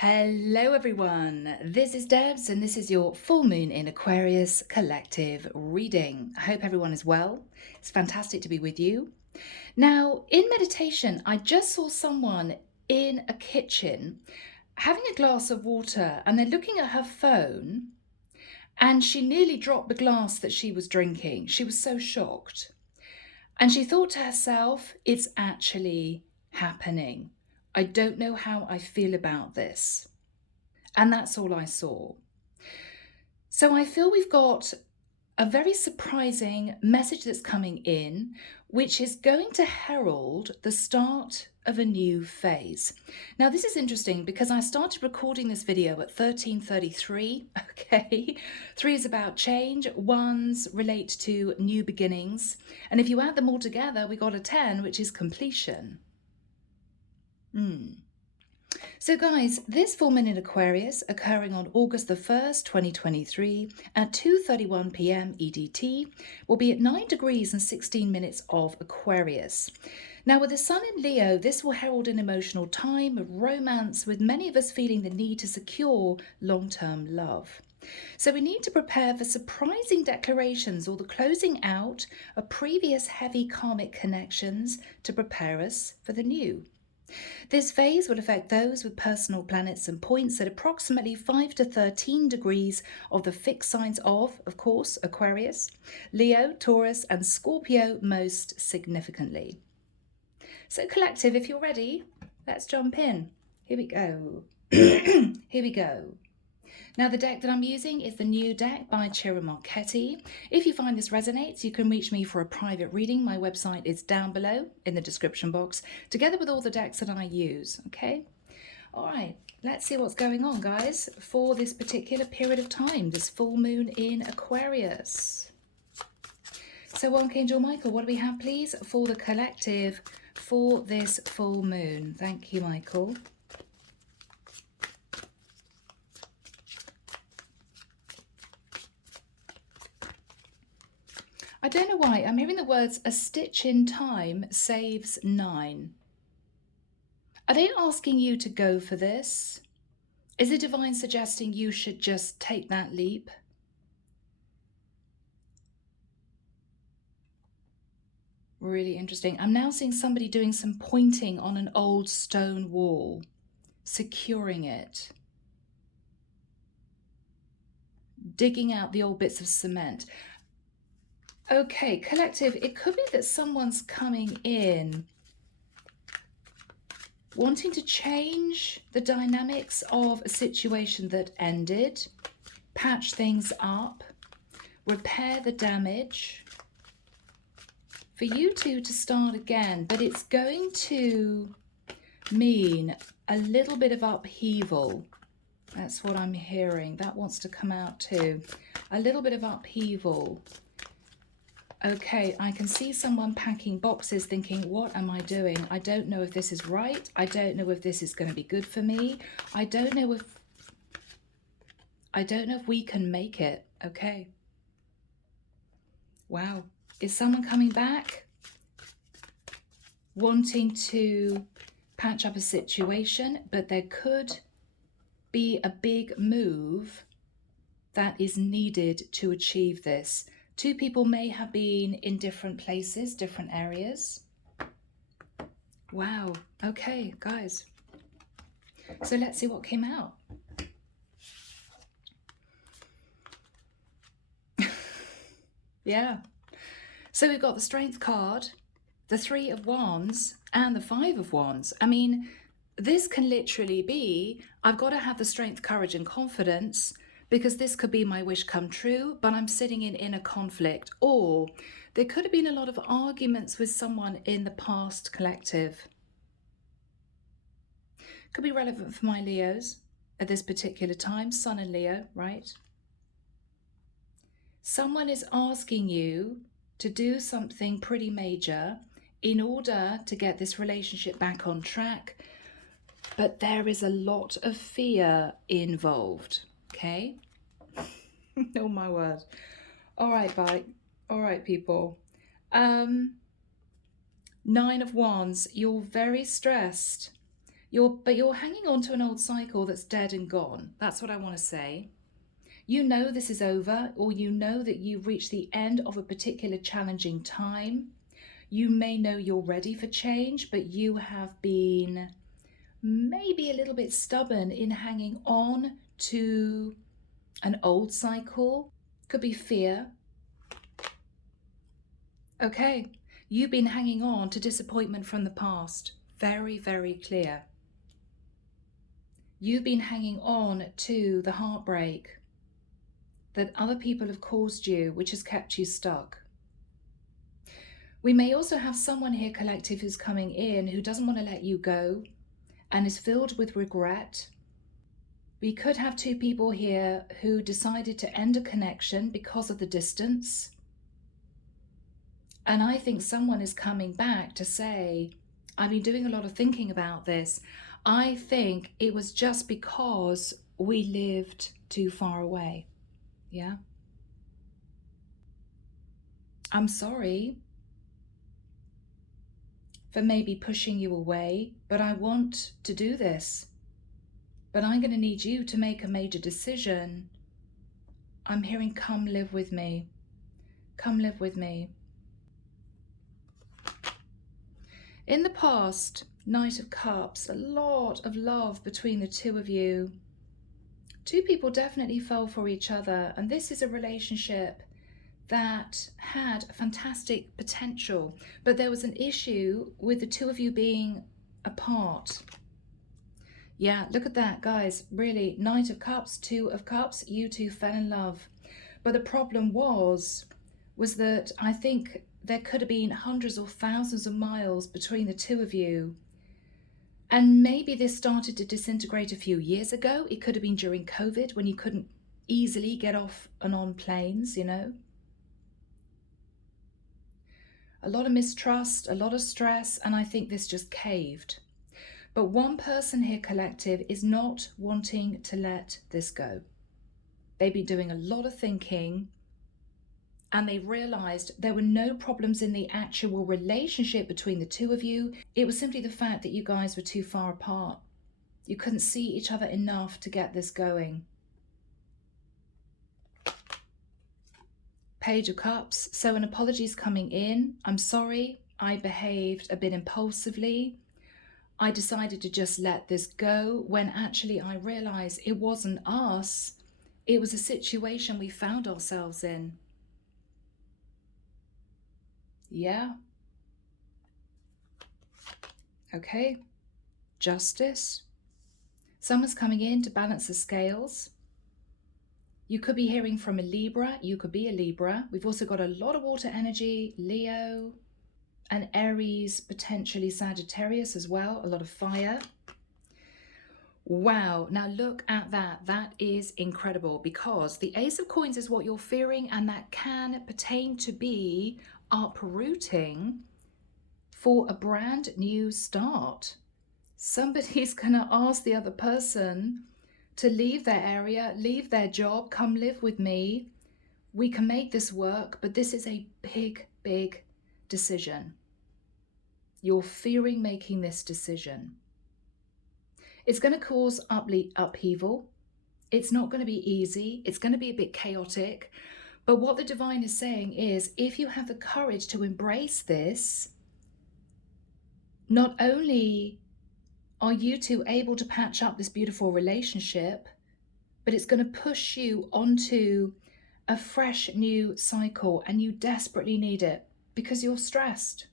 Hello everyone, this is Debs and this is your full moon in Aquarius collective reading. I hope everyone is well. It's fantastic to be with you. Now, in meditation, I just saw someone in a kitchen having a glass of water and they're looking at her phone and she nearly dropped the glass that she was drinking. She was so shocked. And she thought to herself, it's actually happening. I don't know how I feel about this. And that's all I saw. So I feel we've got a very surprising message that's coming in, which is going to herald the start of a new phase. Now, this is interesting because I started recording this video at 13:33. Okay, 3 is about change, 1s relate to new beginnings. And if you add them all together, we got a 10, which is completion. So guys, this full moon in Aquarius occurring on August the 1st, 2023 at 2:31 p.m. EDT will be at 9 degrees and 16 minutes of Aquarius. Now with the sun in Leo, this will herald an emotional time of romance with many of us feeling the need to secure long-term love. So we need to prepare for surprising declarations or the closing out of previous heavy karmic connections to prepare us for the new. This phase will affect those with personal planets and points at approximately 5 to 13 degrees of the fixed signs of course, Aquarius, Leo, Taurus, and Scorpio most significantly. So collective, if you're ready, let's jump in. Here we go. Here we go. Now the deck that I'm using is the new deck by Ciro Marchetti. If you find this resonates, you can reach me for a private reading. My website is down below in the description box, together with all the decks that I use, okay? All right, let's see what's going on, guys, for this particular period of time, this full moon in Aquarius. So Archangel Michael, what do we have, please, for the collective for this full moon? Thank you, Michael. I don't know why, I'm hearing the words, a stitch in time saves 9. Are they asking you to go for this? Is the divine suggesting you should just take that leap? Really interesting. I'm now seeing somebody doing some pointing on an old stone wall, securing it, digging out the old bits of cement. Okay, collective, it could be that someone's coming in wanting to change the dynamics of a situation that ended, patch things up, repair the damage, for you two to start again, but it's going to mean a little bit of upheaval. That's what I'm hearing. That wants to come out too. A little bit of upheaval. Okay, I can see someone packing boxes thinking, what am I doing? I don't know if this is right. I don't know if this is going to be good for me. I don't know if we can make it. Okay. Wow. Is someone coming back? Wanting to patch up a situation, but there could be a big move that is needed to achieve this. Two people may have been in different places, different areas. Wow. Okay, guys. So let's see what came out. Yeah. So we've got the Strength card, the 3 of Wands, and the 5 of Wands. I mean, this can literally be, I've got to have the strength, courage, and confidence, because this could be my wish come true, but I'm sitting in inner conflict. Or there could have been a lot of arguments with someone in the past, collective. Could be relevant for my Leos at this particular time, Sun and Leo, right? Someone is asking you to do something pretty major in order to get this relationship back on track, but there is a lot of fear involved. Okay. Oh my word. All right, bye. All right, people. 9 of Wands, you're very stressed. But you're hanging on to an old cycle that's dead and gone. That's what I want to say. You know this is over, or you know that you've reached the end of a particular challenging time. You may know you're ready for change, but you have been maybe a little bit stubborn in hanging on to an old cycle. Could be fear. Okay, you've been hanging on to disappointment from the past. Very, very clear. You've been hanging on to the heartbreak that other people have caused you, which has kept you stuck. We may also have someone here, collective, who's coming in who doesn't want to let you go and is filled with regret. We could have two people here who decided to end a connection because of the distance. And I think someone is coming back to say, I've been doing a lot of thinking about this. I think it was just because we lived too far away. Yeah. I'm sorry for maybe pushing you away, but I want to do this. But I'm going to need you to make a major decision. I'm hearing, come live with me. Come live with me. In the past, Knight of Cups, a lot of love between the two of you. Two people definitely fell for each other, and this is a relationship that had fantastic potential, but there was an issue with the two of you being apart. Yeah, look at that, guys. Really, Knight of Cups, Two of Cups, you two fell in love. But the problem was that I think there could have been hundreds or thousands of miles between the two of you. And maybe this started to disintegrate a few years ago. It could have been during COVID when you couldn't easily get off and on planes, you know. A lot of mistrust, a lot of stress, and I think this just caved. But one person here, collective, is not wanting to let this go. They've been doing a lot of thinking, and they realized there were no problems in the actual relationship between the two of you. It was simply the fact that you guys were too far apart. You couldn't see each other enough to get this going. Page of Cups. So an apology is coming in. I'm sorry, I behaved a bit impulsively. I decided to just let this go when actually I realized it wasn't us. It was a situation we found ourselves in. Yeah. Okay. Justice. Someone's coming in to balance the scales. You could be hearing from a Libra. You could be a Libra. We've also got a lot of water energy, Leo, and Aries, potentially Sagittarius as well. A lot of fire. Wow, now look at that. That is incredible, because the Ace of Coins is what you're fearing, and that can pertain to be uprooting for a brand new start. Somebody's going to ask the other person to leave their area, leave their job, come live with me. We can make this work, but this is a big, big decision. You're fearing making this decision. It's going to cause upheaval. It's not going to be easy. It's going to be a bit chaotic. But what the divine is saying is, if you have the courage to embrace this, not only are you two able to patch up this beautiful relationship, but it's going to push you onto a fresh new cycle, and you desperately need it because you're stressed.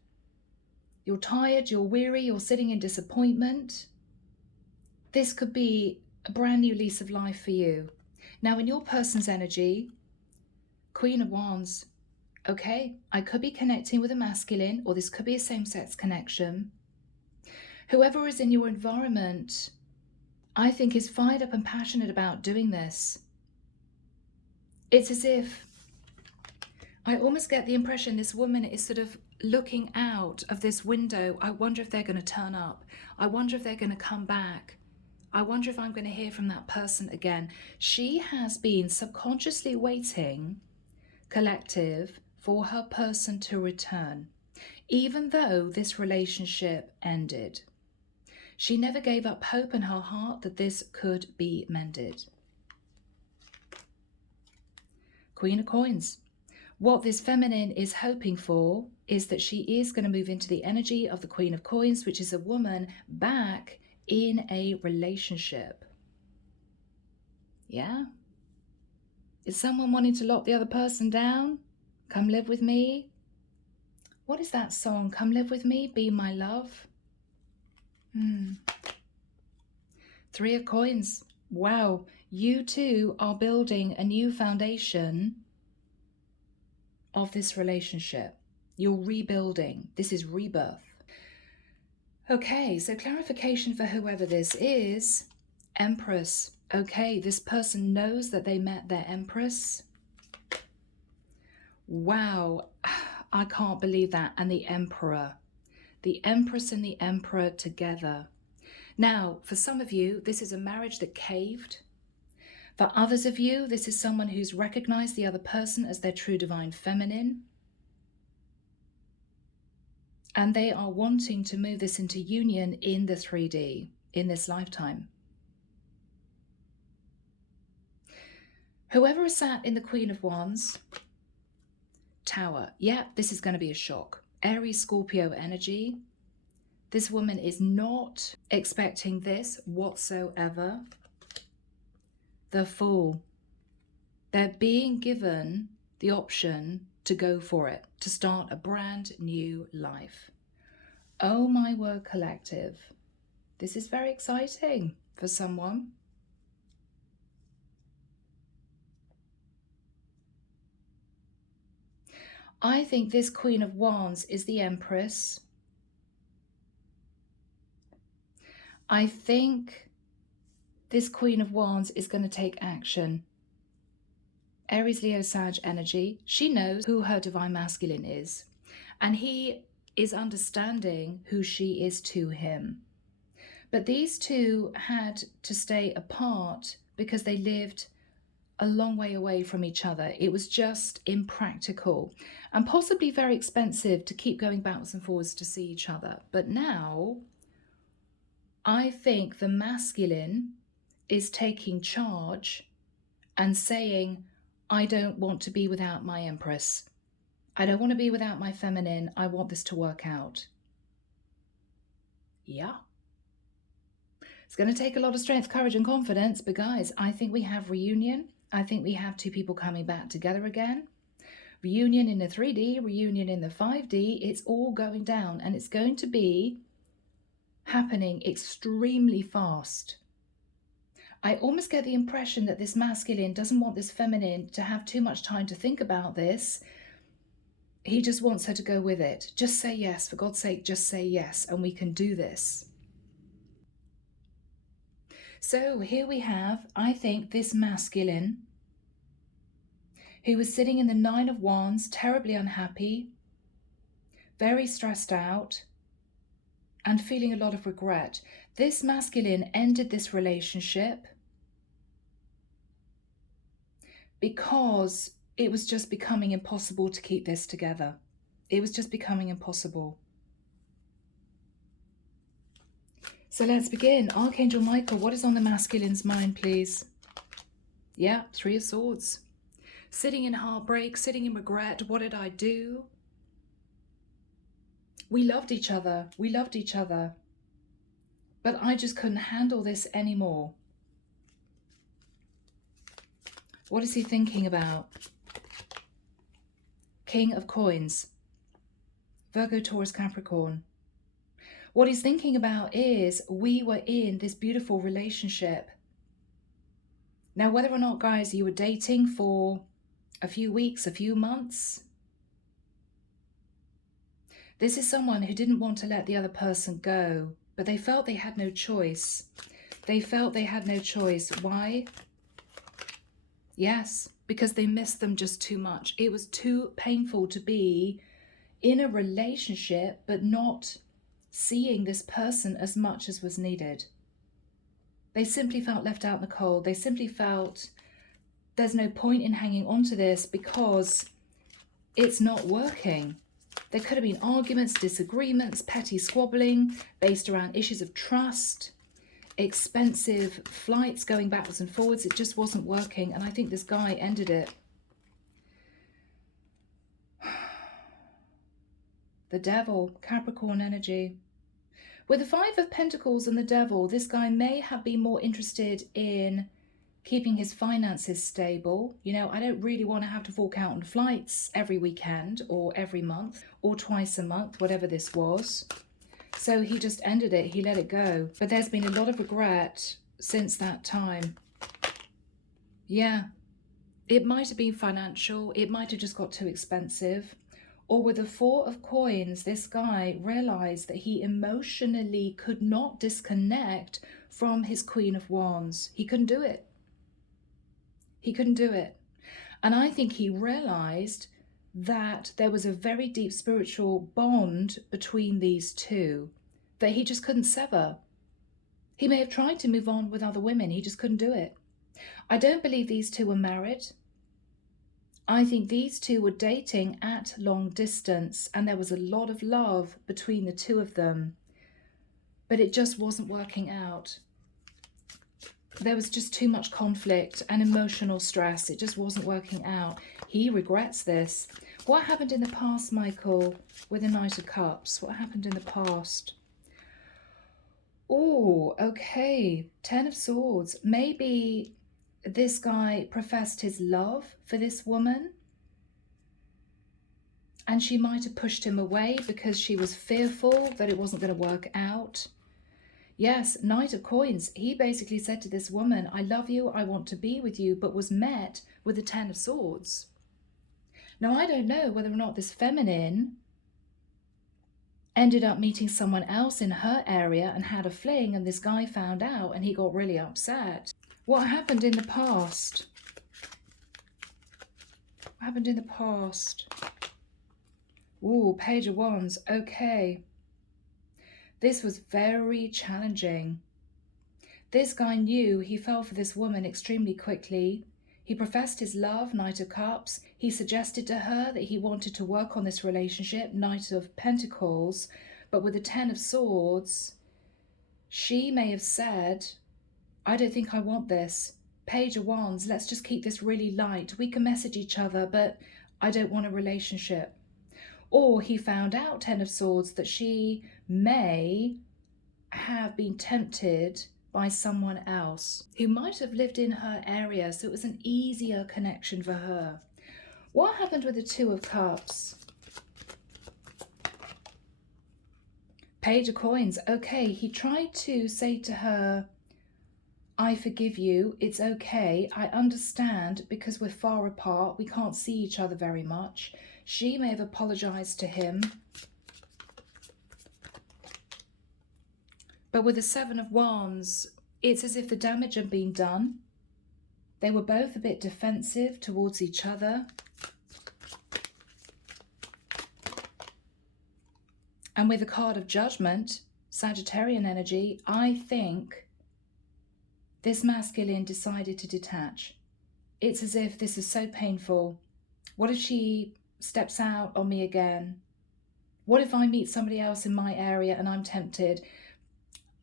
You're tired, you're weary, you're sitting in disappointment. This could be a brand new lease of life for you. Now, in your person's energy, Queen of Wands, okay, I could be connecting with a masculine, or this could be a same-sex connection. Whoever is in your environment, I think, is fired up and passionate about doing this. It's as if, I almost get the impression this woman is sort of looking out of this window. I wonder if they're going to turn up. I wonder if they're going to come back. I wonder if I'm going to hear from that person again. She has been subconsciously waiting, collective, for her person to return, even though this relationship ended. She never gave up hope in her heart that this could be mended. Queen of Coins. What this feminine is hoping for is that she is going to move into the energy of the Queen of Coins, which is a woman back in a relationship. Yeah? Is someone wanting to lock the other person down? Come live with me? What is that song? Come live with me, be my love. Three of Coins. Wow, you two are building a new foundation of this relationship. You're rebuilding. This is rebirth. Okay, so clarification for whoever this is. Empress. Okay, this person knows that they met their Empress. Wow, I can't believe that. And the Emperor. The Empress and the Emperor together. Now, for some of you, this is a marriage that caved. For others of you, this is someone who's recognized the other person as their true divine feminine. And they are wanting to move this into union in the 3D, in this lifetime. Whoever is sat in the Queen of Wands, Tower. Yeah, this is going to be a shock. Aries, Scorpio energy. This woman is not expecting this whatsoever. The Fool. They're being given the option to go for it, to start a brand new life. Oh my word, collective. This is very exciting for someone. I think this Queen of Wands is the Empress. I think this Queen of Wands is going to take action. Aries, Leo, Sag energy. She knows who her divine masculine is. And he is understanding who she is to him. But these two had to stay apart because they lived a long way away from each other. It was just impractical and possibly very expensive to keep going backwards and forwards to see each other. But now, I think the masculine is taking charge and saying, I don't want to be without my Empress. I don't want to be without my feminine. I want this to work out. Yeah. It's going to take a lot of strength, courage, and confidence. But guys, I think we have reunion. I think we have two people coming back together again. Reunion in the 3D, reunion in the 5D. It's all going down, and it's going to be happening extremely fast. I almost get the impression that this masculine doesn't want this feminine to have too much time to think about this. He just wants her to go with it. Just say yes. For God's sake, just say yes, and we can do this. So here we have, I think, this masculine who was sitting in the Nine of Wands, terribly unhappy, very stressed out, and feeling a lot of regret. This masculine ended this relationship because it was just becoming impossible to keep this together. It was just becoming impossible. So let's begin. Archangel Michael, what is on the masculine's mind, please? Yeah, Three of Swords. Sitting in heartbreak, sitting in regret. What did I do? We loved each other. We loved each other. But I just couldn't handle this anymore. What is he thinking about? King of Coins. Virgo, Taurus, Capricorn. What he's thinking about is we were in this beautiful relationship. Now, whether or not, guys, you were dating for a few weeks, a few months, this is someone who didn't want to let the other person go, but they felt they had no choice. They felt they had no choice. Why? Yes, because they missed them just too much. It was too painful to be in a relationship, but not seeing this person as much as was needed. They simply felt left out in the cold. They simply felt there's no point in hanging on to this because it's not working. There could have been arguments, disagreements, petty squabbling based around issues of trust, expensive flights going backwards and forwards. It just wasn't working, and I think this guy ended it. The devil, Capricorn energy. With the Five of Pentacles and the devil, this guy may have been more interested in keeping his finances stable. You know, I don't really want to have to fork out on flights every weekend or every month or twice a month, whatever this was. So he just ended it. He let it go. But there's been a lot of regret since that time. Yeah. It might have been financial. It might have just got too expensive. Or with the Four of Coins, this guy realized that he emotionally could not disconnect from his Queen of Wands. He couldn't do it. He couldn't do it. And I think he realized that there was a very deep spiritual bond between these two that he just couldn't sever. He may have tried to move on with other women. He just couldn't do it. I don't believe these two were married. I think these two were dating at long distance, and there was a lot of love between the two of them, but it just wasn't working out. There was just too much conflict and emotional stress. It just wasn't working out. He regrets this. What happened in the past, Michael, with the Knight of Cups? What happened in the past? Oh, okay. Ten of Swords. Maybe this guy professed his love for this woman, and she might have pushed him away because she was fearful that it wasn't going to work out. Yes, Knight of Coins. He basically said to this woman, I love you, I want to be with you, but was met with the Ten of Swords. Now, I don't know whether or not this feminine ended up meeting someone else in her area and had a fling, and this guy found out and he got really upset. What happened in the past? What happened in the past? Ooh, Page of Wands. Okay. This was very challenging. This guy knew he fell for this woman extremely quickly. He professed his love, Knight of Cups. He suggested to her that he wanted to work on this relationship, Knight of Pentacles. But with the Ten of Swords, she may have said, I don't think I want this. Page of Wands, let's just keep this really light. We can message each other, but I don't want a relationship. Or he found out, Ten of Swords, that she may have been tempted by someone else who might have lived in her area, so it was an easier connection for her. What happened with the Two of Cups? Page of Coins. Okay, he tried to say to her, I forgive you, it's okay, I understand because we're far apart, we can't see each other very much. She may have apologized to him. But with the Seven of Wands, it's as if the damage had been done. They were both a bit defensive towards each other. And with the card of Judgment, Sagittarian energy, I think this masculine decided to detach. It's as if this is so painful. What if she steps out on me again? What if I meet somebody else in my area and I'm tempted?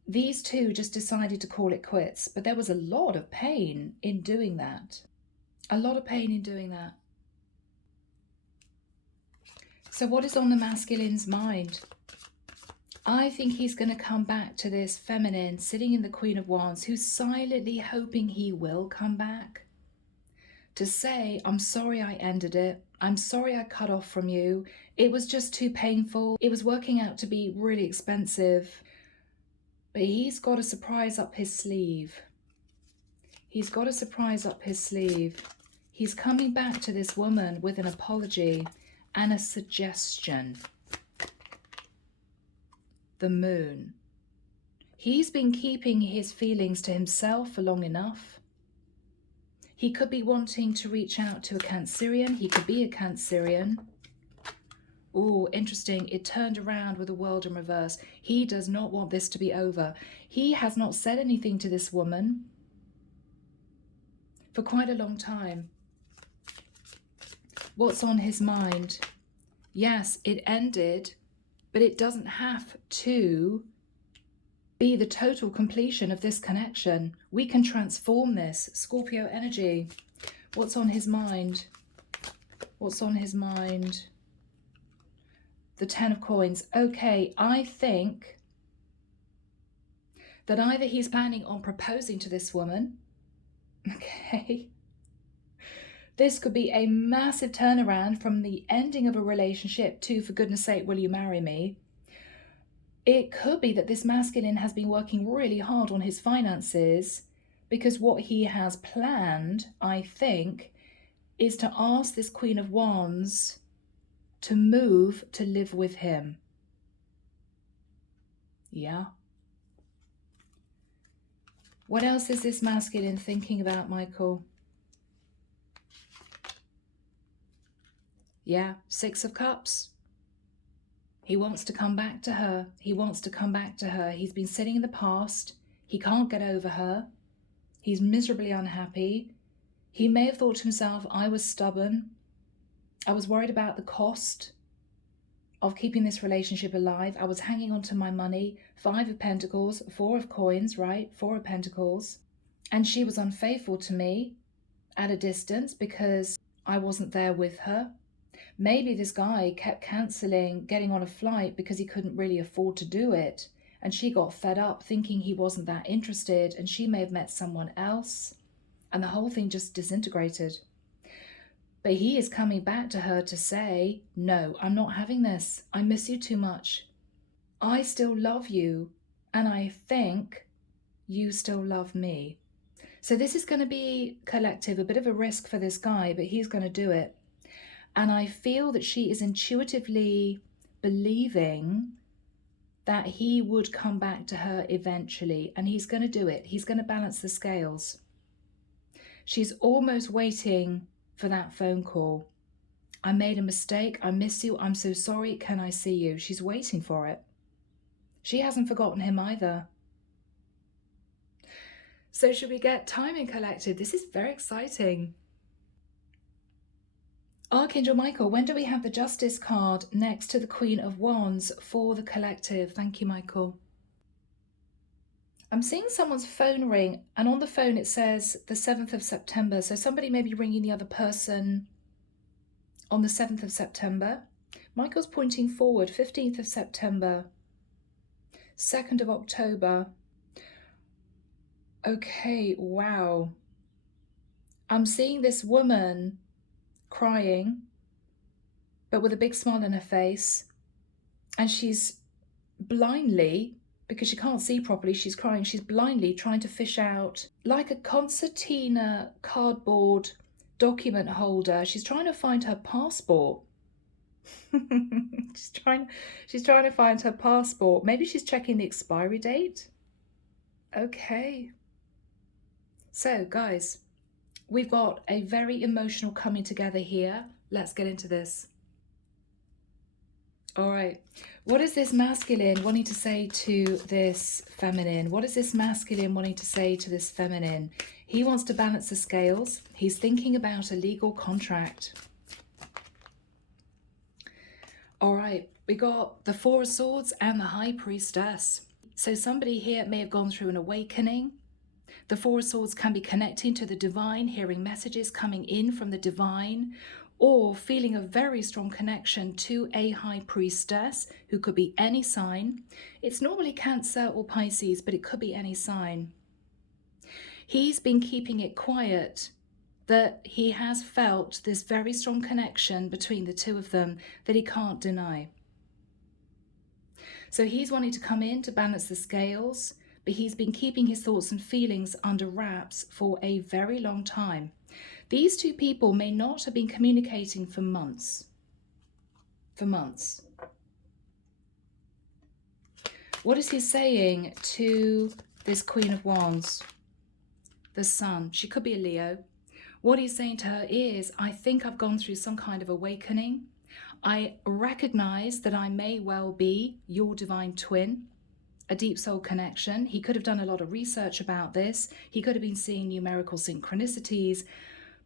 These two just decided to call it quits, but there was a lot of pain in doing that. A lot of pain in doing that. So what is on the masculine's mind? I think he's going to come back to this feminine sitting in the Queen of Wands, who's silently hoping he will come back to say, I'm sorry I ended it. I'm sorry I cut off from you. It was just too painful. It was working out to be really expensive. But he's got a surprise up his sleeve. He's got a surprise up his sleeve. He's coming back to this woman with an apology and a suggestion. The Moon. He's been keeping his feelings to himself for long enough. He could be wanting to reach out to a Cancerian. He could be a Cancerian. Oh, interesting. It turned around with the World in reverse. He does not want this to be over. He has not said anything to this woman for quite a long time. What's on his mind? Yes, it ended, but it doesn't have to be the total completion of this connection. We can transform this. Scorpio energy. What's on his mind? What's on his mind? The 10 of coins. Okay, I think that either he's planning on proposing to this woman. Okay. This could be a massive turnaround from the ending of a relationship to, for goodness sake, will you marry me? It could be that this masculine has been working really hard on his finances, because what he has planned, I think, is to ask this Queen of Wands to move to live with him. Yeah. What else is this masculine thinking about, Michael? Yeah, 6 of Cups. He wants to come back to her. He wants to come back to her. He's been sitting in the past. He can't get over her. He's miserably unhappy. He may have thought to himself, I was stubborn. I was worried about the cost of keeping this relationship alive. I was hanging on to my money. 5 of Pentacles, 4 of coins, right? 4 of Pentacles. And she was unfaithful to me at a distance because I wasn't there with her. Maybe this guy kept cancelling getting on a flight because he couldn't really afford to do it. And she got fed up thinking he wasn't that interested, and she may have met someone else. And the whole thing just disintegrated. But he is coming back to her to say, no, I'm not having this. I miss you too much. I still love you. And I think you still love me. So this is going to be collective, a bit of a risk for this guy, but he's going to do it. And I feel that she is intuitively believing that he would come back to her eventually, and he's going to do it. He's going to balance the scales. She's almost waiting for that phone call. I made a mistake. I miss you. I'm so sorry. Can I see you? She's waiting for it. She hasn't forgotten him either. So should we get timing collected? This is very exciting. Archangel Michael, when do we have the Justice card next to the Queen of Wands for the collective? Thank you, Michael. I'm seeing someone's phone ring, and on the phone it says the 7th of September. So somebody may be ringing the other person on the 7th of September. Michael's pointing forward, 15th of September, 2nd of October. Okay, wow. I'm seeing this woman crying, but with a big smile on her face, and she's blindly, because she can't see properly, she's crying, she's blindly trying to fish out, like a concertina cardboard document holder, she's trying to find her passport. she's trying to find her passport. Maybe she's checking the expiry date. Okay, so guys, we've got a very emotional coming together here. Let's get into this. All right. What is this masculine wanting to say to this feminine? What is this masculine wanting to say to this feminine? He wants to balance the scales. He's thinking about a legal contract. All right. We got the 4 of Swords and the High Priestess. So somebody here may have gone through an awakening. The 4 of Swords can be connecting to the divine, hearing messages coming in from the divine, or feeling a very strong connection to a high priestess who could be any sign. It's normally Cancer or Pisces, but it could be any sign. He's been keeping it quiet that he has felt this very strong connection between the two of them that he can't deny. So he's wanting to come in to balance the scales, but he's been keeping his thoughts and feelings under wraps for a very long time. These two people may not have been communicating for months. For months. What is he saying to this Queen of Wands? The Sun. She could be a Leo. What he's saying to her is, I think I've gone through some kind of awakening. I recognize that I may well be your divine twin. A deep soul connection. He could have done a lot of research about this. He could have been seeing numerical synchronicities.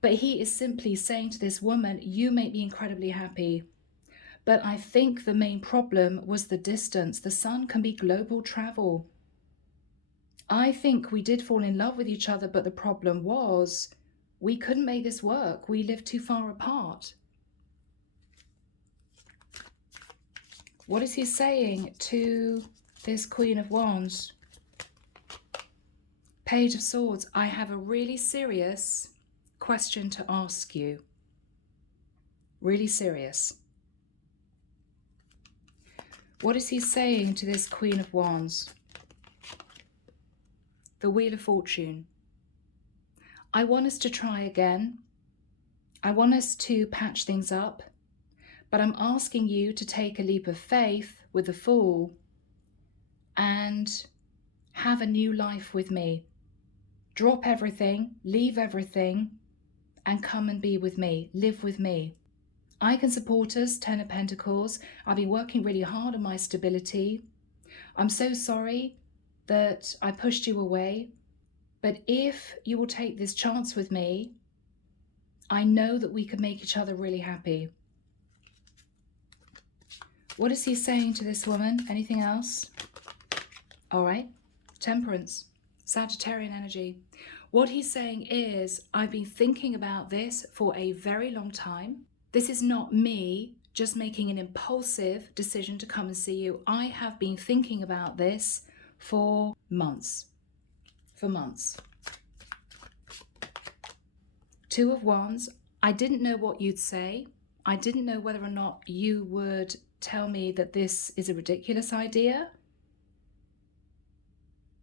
But he is simply saying to this woman, you make me incredibly happy. But I think the main problem was the distance. The sun can be global travel. I think we did fall in love with each other, but the problem was we couldn't make this work. We lived too far apart. What is he saying to this Queen of Wands? Page of Swords. I have a really serious question to ask you. Really serious. What is he saying to this Queen of Wands? The Wheel of Fortune. I want us to try again. I want us to patch things up. But I'm asking you to take a leap of faith with the Fool and have a new life with me. Drop everything, leave everything, and come and be with me. Live with me. I can support us, 10 of Pentacles. I've been working really hard on my stability. I'm so sorry that I pushed you away. But if you will take this chance with me, I know that we could make each other really happy. What is he saying to this woman? Anything else? All right. Temperance. Sagittarian energy. What he's saying is, I've been thinking about this for a very long time. This is not me just making an impulsive decision to come and see you. I have been thinking about this for months. For months. Two of Wands. I didn't know what you'd say. I didn't know whether or not you would tell me that this is a ridiculous idea.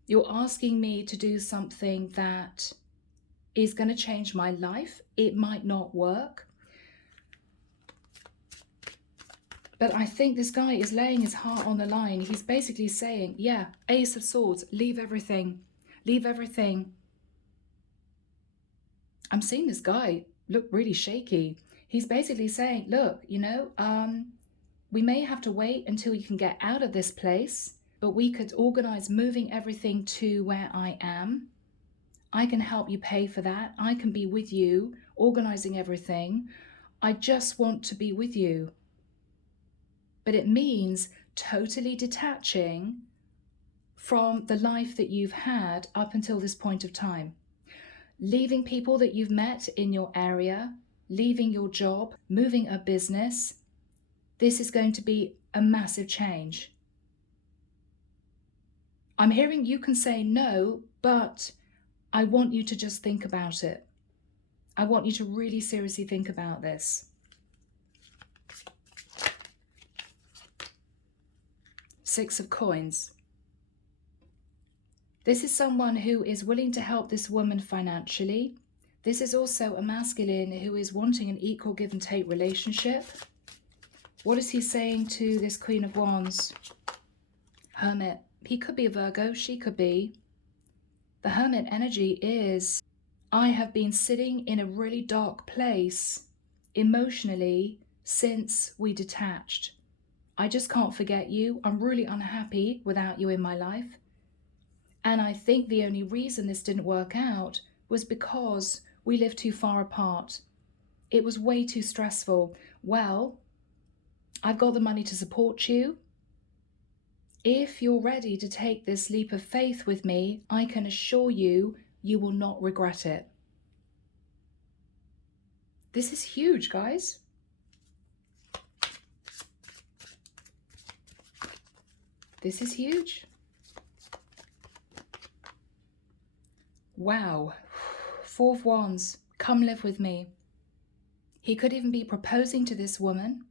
You're asking me to do something that is going to change my life. It might not work. But I think this guy is laying his heart on the line. He's basically saying, yeah, Ace of Swords, leave everything. Leave everything. I'm seeing this guy look really shaky. He's basically saying, look, you know, we may have to wait until you can get out of this place, but we could organize moving everything to where I am. I can help you pay for that. I can be with you, organizing everything. I just want to be with you. But it means totally detaching from the life that you've had up until this point of time. Leaving people that you've met in your area, leaving your job, moving a business. This is going to be a massive change. I'm hearing you can say no, but I want you to just think about it. I want you to really seriously think about this. Six of Coins. This is someone who is willing to help this woman financially. This is also a masculine who is wanting an equal give and take relationship. What is he saying to this Queen of Wands? Hermit. He could be a Virgo, she could be. The Hermit energy is, I have been sitting in a really dark place emotionally since we detached. I just can't forget you. I'm really unhappy without you in my life. And I think the only reason this didn't work out was because we lived too far apart. It was way too stressful. Well, I've got the money to support you. If you're ready to take this leap of faith with me, I can assure you, you will not regret it. This is huge, guys. This is huge. Wow. Four of Wands. Come live with me. He could even be proposing to this woman.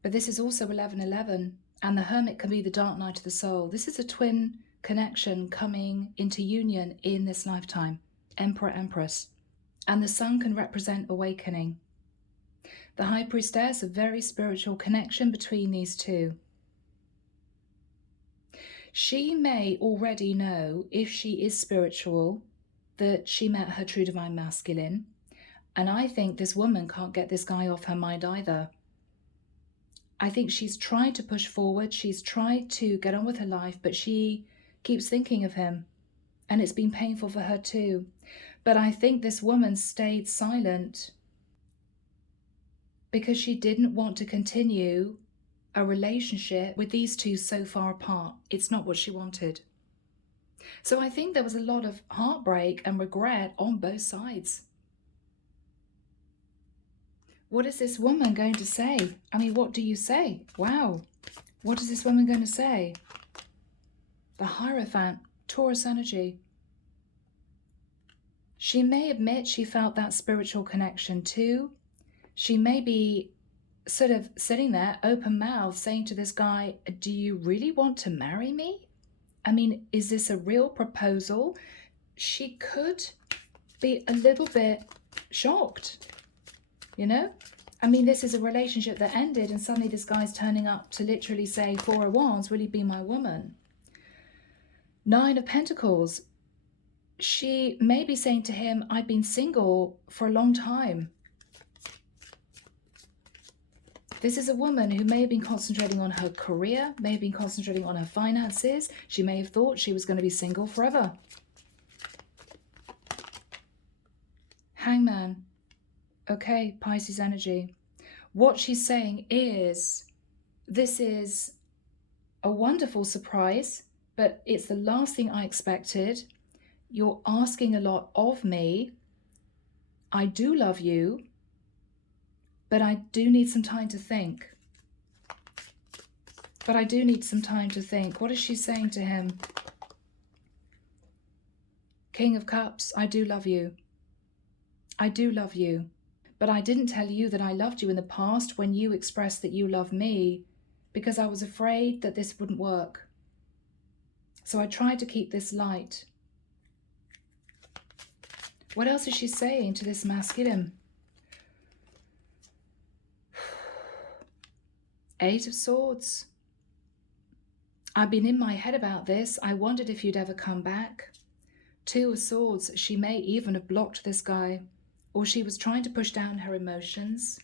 But this is also 11-11. And the Hermit can be the dark night of the soul. This is a twin connection coming into union in this lifetime. Emperor, Empress. And the Sun can represent awakening. The High Priestess, a very spiritual connection between these two. She may already know, if she is spiritual, that she met her true divine masculine. And I think this woman can't get this guy off her mind either. I think she's tried to push forward. She's tried to get on with her life, but she keeps thinking of him. And it's been painful for her too. But I think this woman stayed silent because she didn't want to continue a relationship with these two so far apart. It's not what she wanted. So I think there was a lot of heartbreak and regret on both sides. What is this woman going to say? I mean, what do you say? Wow. What is this woman going to say? The Hierophant, Taurus energy. She may admit she felt that spiritual connection too. She may be sort of sitting there, open mouth, saying to this guy, do you really want to marry me? I mean, is this a real proposal? She could be a little bit shocked, you know? I mean, this is a relationship that ended and suddenly this guy's turning up to literally say, 4 of Wands, will you be my woman? 9 of Pentacles. She may be saying to him, I've been single for a long time. This is a woman who may have been concentrating on her career, may have been concentrating on her finances. She may have thought she was going to be single forever. Hangman. Okay, Pisces energy. What she's saying is, this is a wonderful surprise, but it's the last thing I expected. You're asking a lot of me. I do love you, but I do need some time to think. What is she saying to him? King of Cups, I do love you. I do love you. But I didn't tell you that I loved you in the past when you expressed that you love me, because I was afraid that this wouldn't work. So I tried to keep this light. What else is she saying to this masculine? 8 of Swords. I've been in my head about this. I wondered if you'd ever come back. 2 of Swords. She may even have blocked this guy, or she was trying to push down her emotions.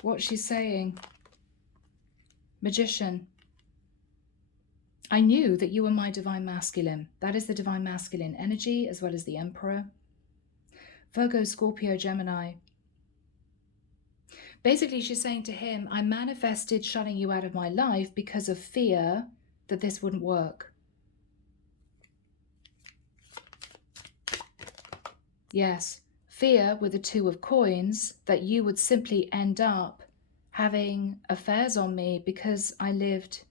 What's she saying? Magician. I knew that you were my divine masculine. That is the divine masculine energy, as well as the Emperor. Virgo, Scorpio, Gemini. Basically, she's saying to him, I manifested shutting you out of my life because of fear that this wouldn't work. Yes, fear with the 2 of Coins, that you would simply end up having affairs on me because I lived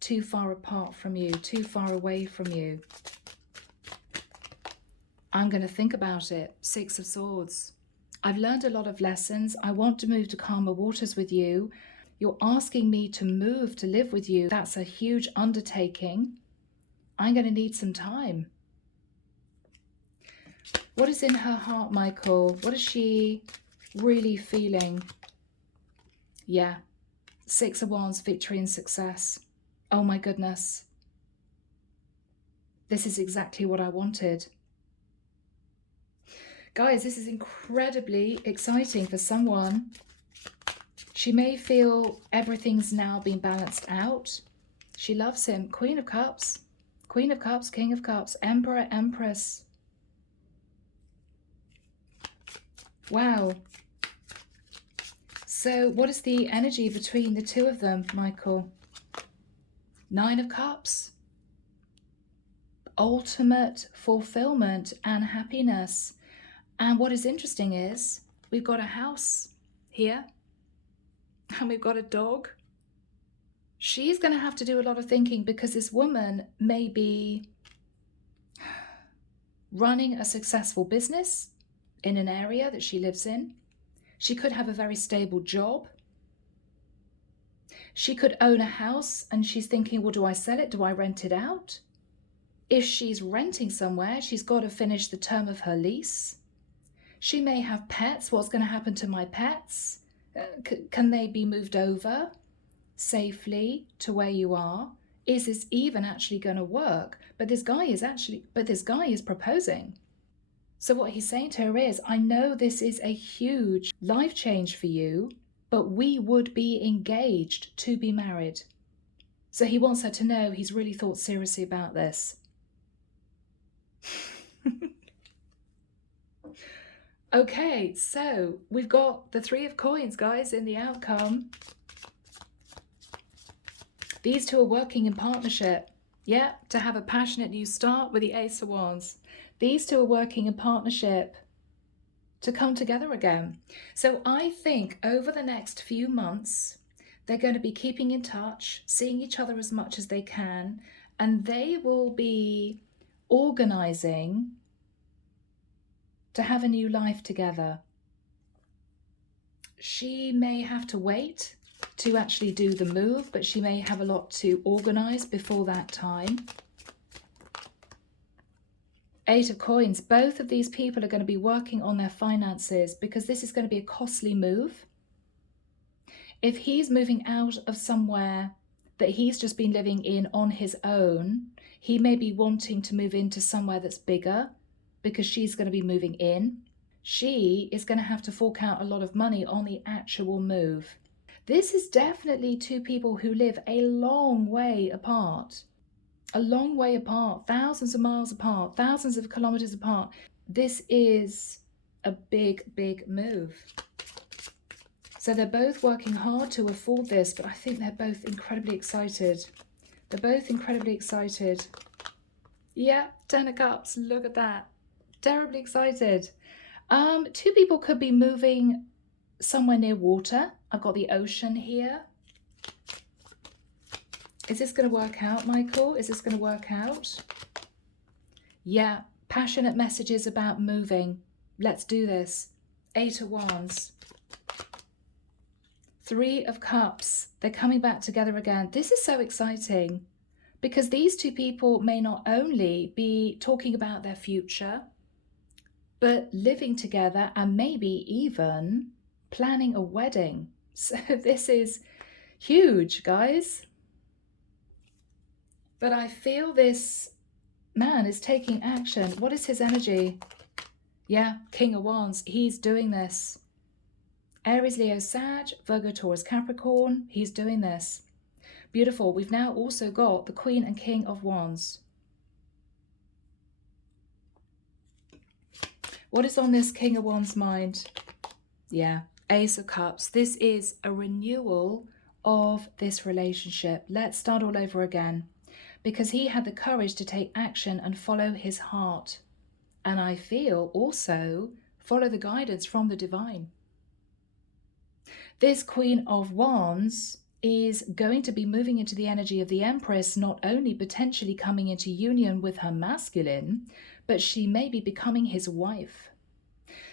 too far apart from you, too far away from you. I'm going to think about it. 6 of Swords. I've learned a lot of lessons. I want to move to calmer waters with you. You're asking me to move to live with you. That's a huge undertaking. I'm going to need some time. What is in her heart, Michael? What is she really feeling? Yeah. 6 of Wands, victory and success. Oh my goodness. This is exactly what I wanted. Guys, this is incredibly exciting for someone. She may feel everything's now been balanced out. She loves him. Queen of Cups, King of Cups, Emperor, Empress. Wow. So what is the energy between the 2 of them, Michael? 9 of Cups. Ultimate fulfillment and happiness. And what is interesting is we've got a house here and we've got a dog. She's going to have to do a lot of thinking because this woman may be running a successful business in an area that she lives in. She could have a very stable job. She could own a house and she's thinking, well, do I sell it? Do I rent it out? If she's renting somewhere, she's got to finish the term of her lease. She may have pets. What's going to happen to my pets? Can they be moved over safely to where you are? Is this even actually going to work? But this guy is proposing. So what he's saying to her is, I know this is a huge life change for you, but we would be engaged to be married. So he wants her to know he's really thought seriously about this. Okay, so we've got the Three of Coins, guys, in the outcome. These two are working in partnership. Yeah, to have a passionate new start with the Ace of Wands. These two are working in partnership to come together again. So I think over the next few months, they're going to be keeping in touch, seeing each other as much as they can, and they will be organizing to have a new life together. She may have to wait to actually do the move, but she may have a lot to organize before that time. Eight of Coins, both of these people are going to be working on their finances because this is going to be a costly move. If he's moving out of somewhere that he's just been living in on his own, he may be wanting to move into somewhere that's bigger because she's going to be moving in. She is going to have to fork out a lot of money on the actual move. This is definitely two people who live a long way apart. A long way apart, thousands of miles apart, thousands of kilometers apart. This is a big, big move. So they're both working hard to afford this, but I think they're both incredibly excited. They're both incredibly excited. Yeah, 10 of Cups, look at that. Terribly excited. Two people could be moving somewhere near water. I've got the ocean here. Is this going to work out, Michael? Is this going to work out? Yeah, passionate messages about moving. Let's do this. Eight of Wands. Three of Cups. They're coming back together again. This is so exciting because these two people may not only be talking about their future, but living together and maybe even planning a wedding. So this is huge, guys. But I feel this man is taking action. What is his energy? Yeah, King of Wands. He's doing this. Aries, Leo, Sag, Virgo, Taurus, Capricorn. He's doing this. Beautiful. We've now also got the Queen and King of Wands. What is on this King of Wands mind? Yeah, Ace of Cups. This is a renewal of this relationship. Let's start all over again. Because he had the courage to take action and follow his heart. And I feel also follow the guidance from the divine. This Queen of Wands is going to be moving into the energy of the Empress, not only potentially coming into union with her masculine, but she may be becoming his wife.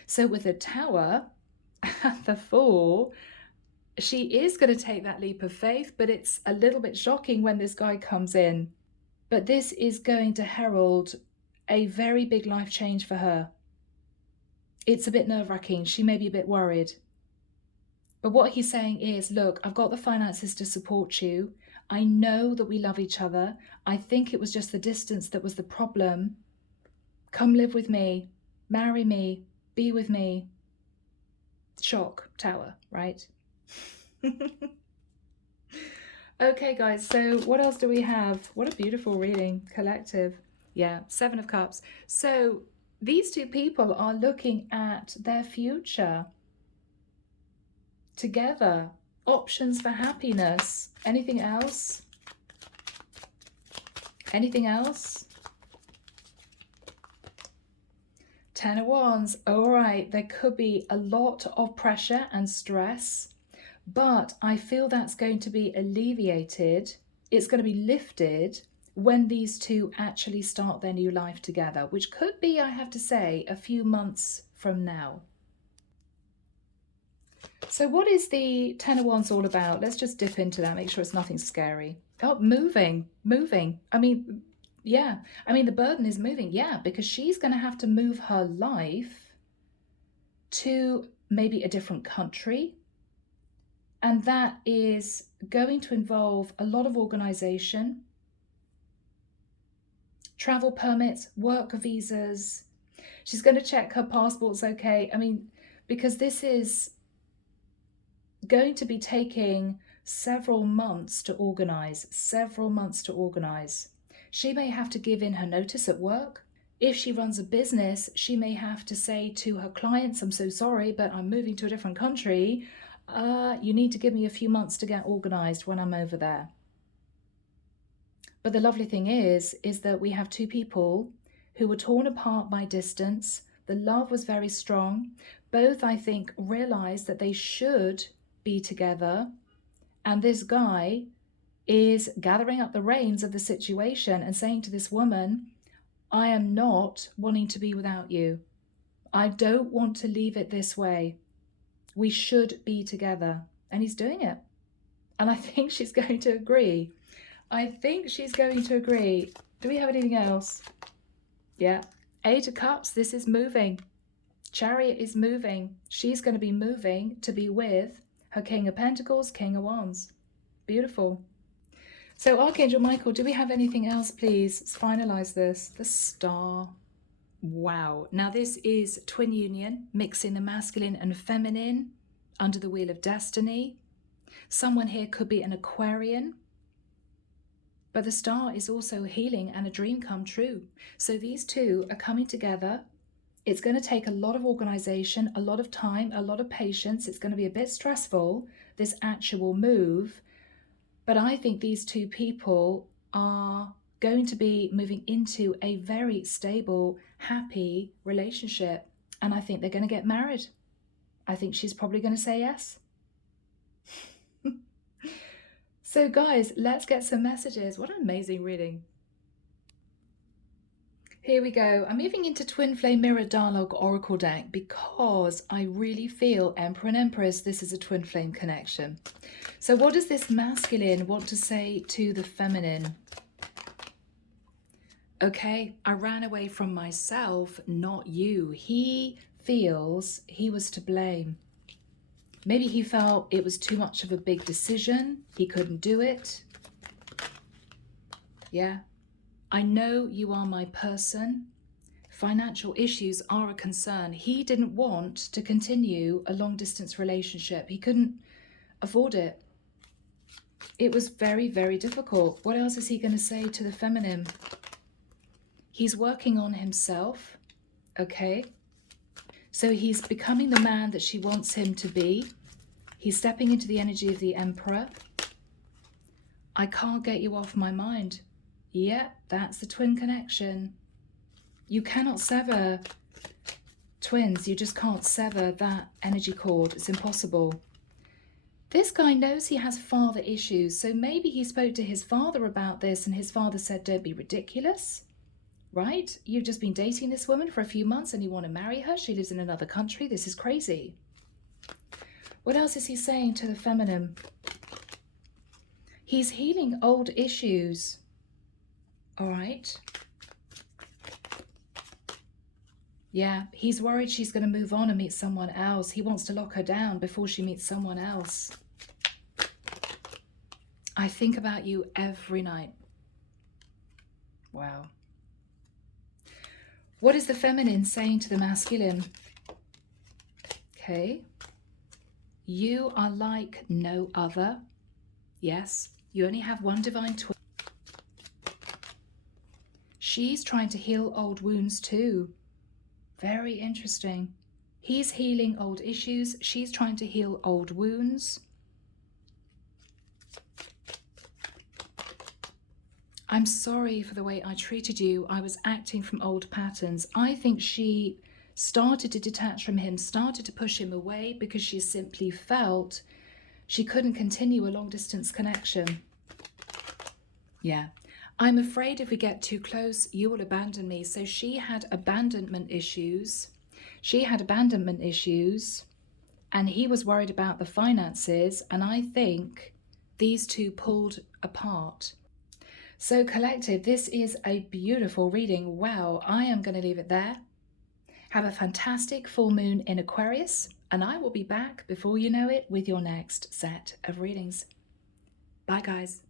So with the Tower and the Fool, she is going to take that leap of faith, but it's a little bit shocking when this guy comes in. But this is going to herald a very big life change for her. It's a bit nerve-wracking. She may be a bit worried. But what he's saying is, look, I've got the finances to support you. I know that we love each other. I think it was just the distance that was the problem. Come live with me. Marry me. Be with me. Shock, Tower, right? Okay, guys, so what else do we have? What a beautiful reading, collective. Yeah, Seven of Cups. So these two people are looking at their future together. Options for happiness. Anything else? Anything else? 10 of Wands. All right, there could be a lot of pressure and stress, but I feel that's going to be alleviated. It's going to be lifted when these two actually start their new life together, which could be, I have to say, a few months from now. So what is the 10 of Wands all about? Let's just dip into that, make sure it's nothing scary. Oh, moving. I mean, yeah. I mean, the burden is moving, yeah, because she's going to have to move her life to maybe a different country. And that is going to involve a lot of organization, travel permits, work visas. She's going to check her passport's okay. I mean, because this is going to be taking several months to organize, She may have to give in her notice at work. If she runs a business, she may have to say to her clients, I'm so sorry, but I'm moving to a different country. You need to give me a few months to get organized when I'm over there. But the lovely thing is that we have two people who were torn apart by distance. The love was very strong. Both, I think, realized that they should be together. And this guy is gathering up the reins of the situation and saying to this woman, I am not wanting to be without you. I don't want to leave it this way. We should be together. And he's doing it. And I think she's going to agree. I think she's going to agree. Do we have anything else? Yeah. 8 of Cups. This is moving. Chariot is moving. She's going to be moving to be with her King of Pentacles, King of Wands. Beautiful. So Archangel Michael, do we have anything else, please? Let's finalize this. The Star. Wow. Now this is twin union, mixing the masculine and feminine under the wheel of destiny. Someone here could be an Aquarian. But the Star is also healing and a dream come true. So these two are coming together. It's going to take a lot of organization, a lot of time, a lot of patience. It's going to be a bit stressful, this actual move. But I think these two people are going to be moving into a very stable, happy relationship. And I think they're going to get married. I think she's probably going to say yes. So guys, let's get some messages. What an amazing reading. Here we go. I'm moving into Twin Flame Mirror Dialogue Oracle deck because I really feel Emperor and Empress, this is a twin flame connection. So what does this masculine want to say to the feminine? Okay, I ran away from myself, not you. He feels he was to blame. Maybe he felt it was too much of a big decision. He couldn't do it. Yeah. I know you are my person. Financial issues are a concern. He didn't want to continue a long distance relationship. He couldn't afford it. It was very, very difficult. What else is he going to say to the feminine? He's working on himself. Okay. So he's becoming the man that she wants him to be. He's stepping into the energy of the Emperor. I can't get you off my mind. Yeah, that's the twin connection. You cannot sever twins. You just can't sever that energy cord. It's impossible. This guy knows he has father issues. So maybe he spoke to his father about this and his father said, don't be ridiculous. Right? You've just been dating this woman for a few months and you want to marry her. She lives in another country. This is crazy. What else is he saying to the feminine? He's healing old issues. All right. Yeah, he's worried she's going to move on and meet someone else. He wants to lock her down before she meets someone else. I think about you every night. Wow. What is the feminine saying to the masculine? Okay. You are like no other. Yes, you only have one divine twin. She's trying to heal old wounds too. Very interesting. He's healing old issues. She's trying to heal old wounds. I'm sorry for the way I treated you. I was acting from old patterns. I think she started to detach from him, started to push him away because she simply felt she couldn't continue a long distance connection. Yeah. I'm afraid if we get too close, you will abandon me. So she had abandonment issues. She had abandonment issues and he was worried about the finances. And I think these two pulled apart. So collective, this is a beautiful reading. Wow, I am going to leave it there. Have a fantastic full moon in Aquarius, and I will be back before you know it with your next set of readings. Bye, guys.